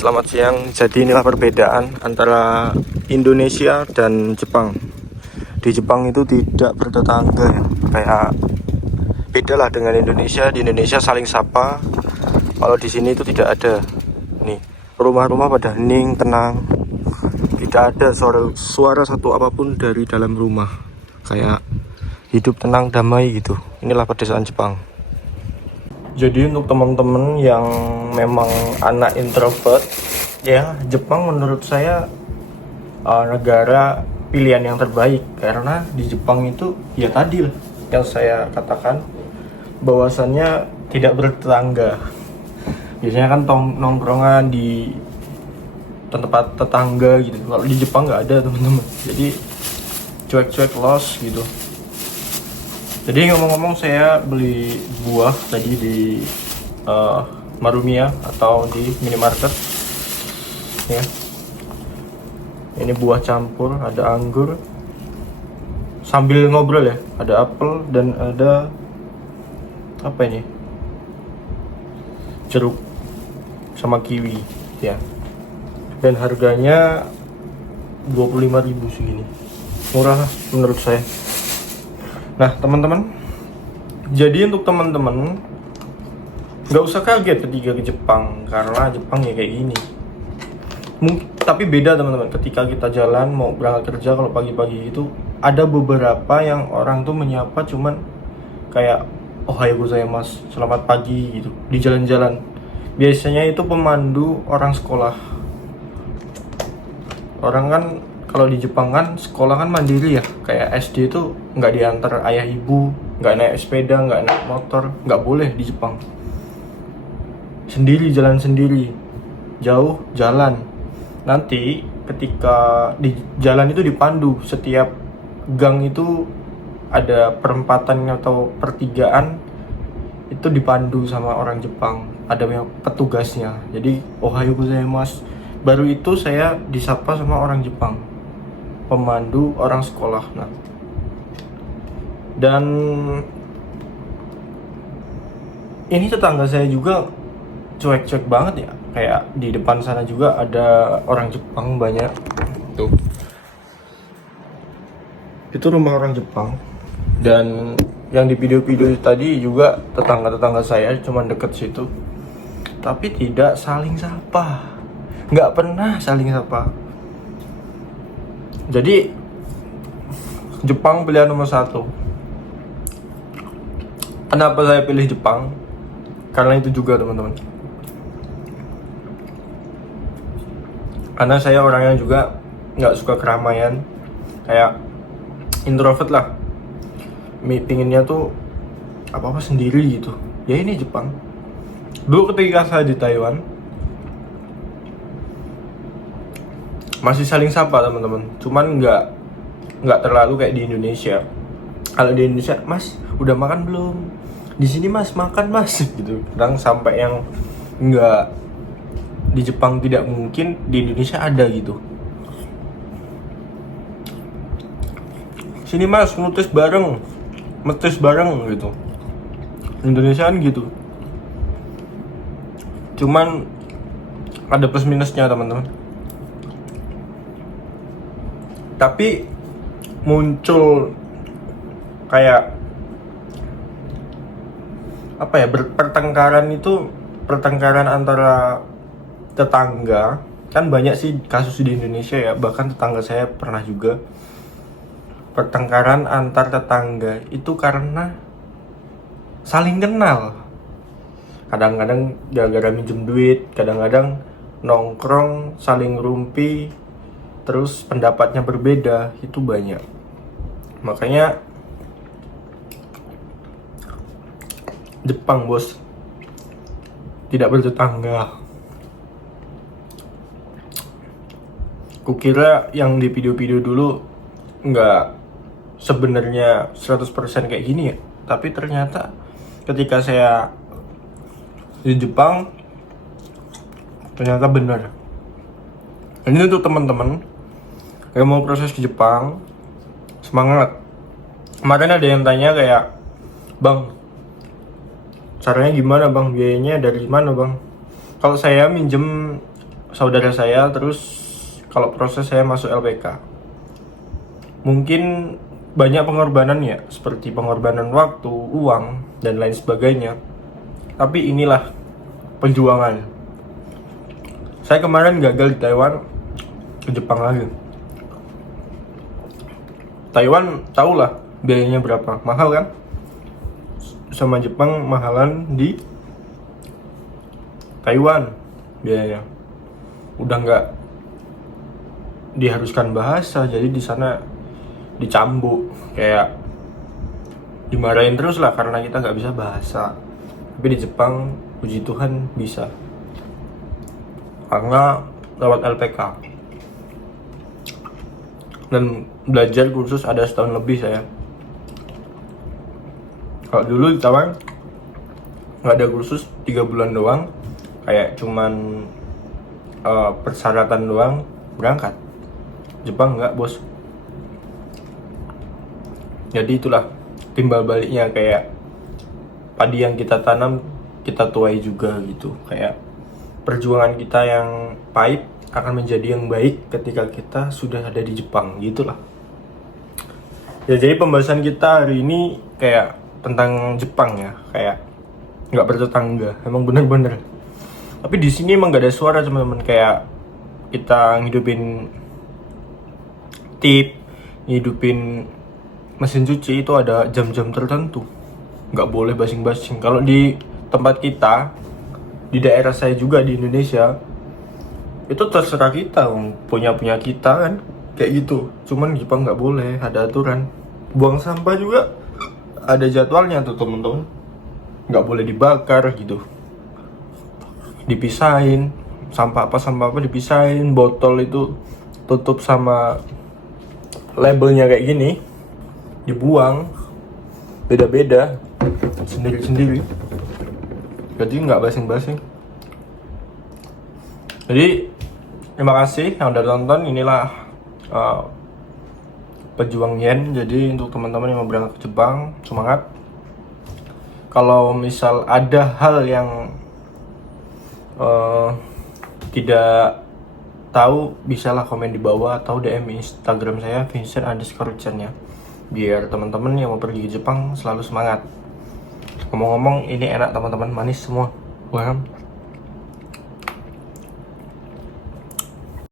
Selamat siang. Jadi inilah perbedaan antara Indonesia dan Jepang. Di Jepang itu tidak bertetangga ya. Kayak beda lah dengan Indonesia. Di Indonesia saling sapa. Kalau di sini itu tidak ada. Nih, rumah-rumah pada hening, tenang. Tidak ada suara satu apapun dari dalam rumah. Kayak hidup tenang, damai gitu. Inilah pedesaan Jepang. Jadi untuk teman-teman yang memang anak introvert, ya Jepang menurut saya negara pilihan yang terbaik. Karena di Jepang itu ya tadi lah yang saya katakan, bahwasannya tidak bertetangga. Biasanya kan nongkrongan di tempat tetangga gitu. Kalau di Jepang nggak ada, teman-teman. Jadi cuek-cuek los gitu. Jadi ngomong-ngomong, saya beli buah tadi di Marumiya atau di minimarket ya. Ini buah campur, ada anggur. Sambil ngobrol ya, ada apel dan ada apa ini? Jeruk sama kiwi ya. Dan harganya 25.000 segini. Murah menurut saya. Nah teman-teman, jadi untuk teman-teman nggak usah kaget ketika ke Jepang, karena Jepang ya kayak gini. Tapi beda teman-teman, ketika kita jalan mau berangkat kerja, kalau pagi-pagi itu ada beberapa yang orang tuh menyapa cuman kayak ohayou gozaimasu, selamat pagi gitu di jalan-jalan. Biasanya itu pemandu orang sekolah. Orang kan kalau di Jepang kan sekolah kan mandiri ya, kayak SD itu nggak diantar ayah ibu, nggak naik sepeda, nggak naik motor, nggak boleh di Jepang. Sendiri, jalan sendiri, jauh jalan. Nanti ketika di jalan itu dipandu, setiap gang itu ada perempatan atau pertigaan itu dipandu sama orang Jepang, ada yang petugasnya. Jadi ohayou gozaimasu. Baru itu saya disapa sama orang Jepang, pemandu orang sekolah. Nah, dan ini tetangga saya juga cuek-cuek banget ya. Kayak di depan sana juga ada orang Jepang banyak. Tuh, itu rumah orang Jepang. Dan yang di video-video tadi juga tetangga-tetangga saya cuma deket situ, tapi tidak saling sapa, nggak pernah saling sapa. Jadi Jepang pilihan nomor 1. Kenapa saya pilih Jepang? Karena itu juga teman-teman. Karena saya orangnya juga nggak suka keramaian, kayak introvert lah. Pinginnya tuh apa-apa sendiri gitu. Ya ini Jepang. Dulu ketika saya di Taiwan masih saling sapa teman-teman, cuman nggak terlalu kayak di Indonesia. Kalau di Indonesia, Mas udah makan belum? Di sini Mas makan Mas gitu. Kadang sampai yang nggak di Jepang tidak mungkin, di Indonesia ada gitu. Sini Mas metis bareng gitu. Indonesia kan gitu. Cuman ada plus minusnya teman-teman. Tapi muncul kayak apa ya, pertengkaran antara tetangga. Kan banyak sih kasus di Indonesia ya, bahkan tetangga saya pernah juga pertengkaran antar tetangga itu karena saling kenal. Kadang-kadang gara-gara minjem duit, kadang-kadang nongkrong saling rumpi, terus pendapatnya berbeda, itu banyak. Makanya Jepang bos, tidak bertetangga. Kukira yang di video-video dulu nggak sebenarnya 100% kayak gini ya, tapi ternyata ketika saya di Jepang ternyata benar. Ini untuk teman-teman yang mau proses ke Jepang, semangat. Kemarin ada yang tanya kayak, Bang, caranya gimana Bang, biayanya dari mana Bang? Kalau saya minjem saudara saya, terus kalau proses saya masuk LPK. Mungkin banyak pengorbanan ya, seperti pengorbanan waktu, uang, dan lain sebagainya. Tapi inilah perjuangan. Saya kemarin gagal di Taiwan, ke Jepang lagi. Taiwan tahulah biayanya berapa, mahal kan? Sama Jepang mahalan di Taiwan biayanya. Udah nggak diharuskan bahasa, jadi di sana dicambuk, kayak dimarahin terus lah karena kita nggak bisa bahasa. Tapi di Jepang puji Tuhan bisa, karena lewat LPK dan belajar kursus ada setahun lebih saya. Kalau dulu di Taiwan nggak ada kursus, 3 bulan doang, kayak cuman persyaratan doang berangkat. Jepang nggak, bos. Jadi itulah timbal baliknya, kayak padi yang kita tanam kita tuai juga gitu. Kayak perjuangan kita yang pahit akan menjadi yang baik ketika kita sudah ada di Jepang, gitulah. Ya, jadi pembahasan kita hari ini kayak tentang Jepang ya, kayak nggak bertetangga, emang bener-bener. Tapi di sini emang nggak ada suara teman-teman, kayak kita ngidupin tip, ngidupin mesin cuci itu ada jam-jam tertentu, nggak boleh basing-basing. Kalau di tempat kita, di daerah saya juga di Indonesia, itu terserah kita, punya kita kan, kayak gitu. Cuman di Jepang nggak boleh, ada aturan. Buang sampah juga ada jadwalnya tuh temen-temen, nggak boleh dibakar gitu, dipisahin sampah apa dipisahin. Botol itu tutup sama labelnya kayak gini, dibuang beda-beda sendiri-sendiri, jadi nggak basing-basing. Jadi terima kasih yang udah tonton. Inilah pejuang yen. Jadi untuk teman-teman yang mau berangkat ke Jepang, semangat. Kalau misal ada hal yang tidak tahu, bisalah komen di bawah atau DM Instagram saya Vincent_Chan ya, biar teman-teman yang mau pergi ke Jepang selalu semangat. Ngomong-ngomong, ini enak teman-teman, manis semua. Wah.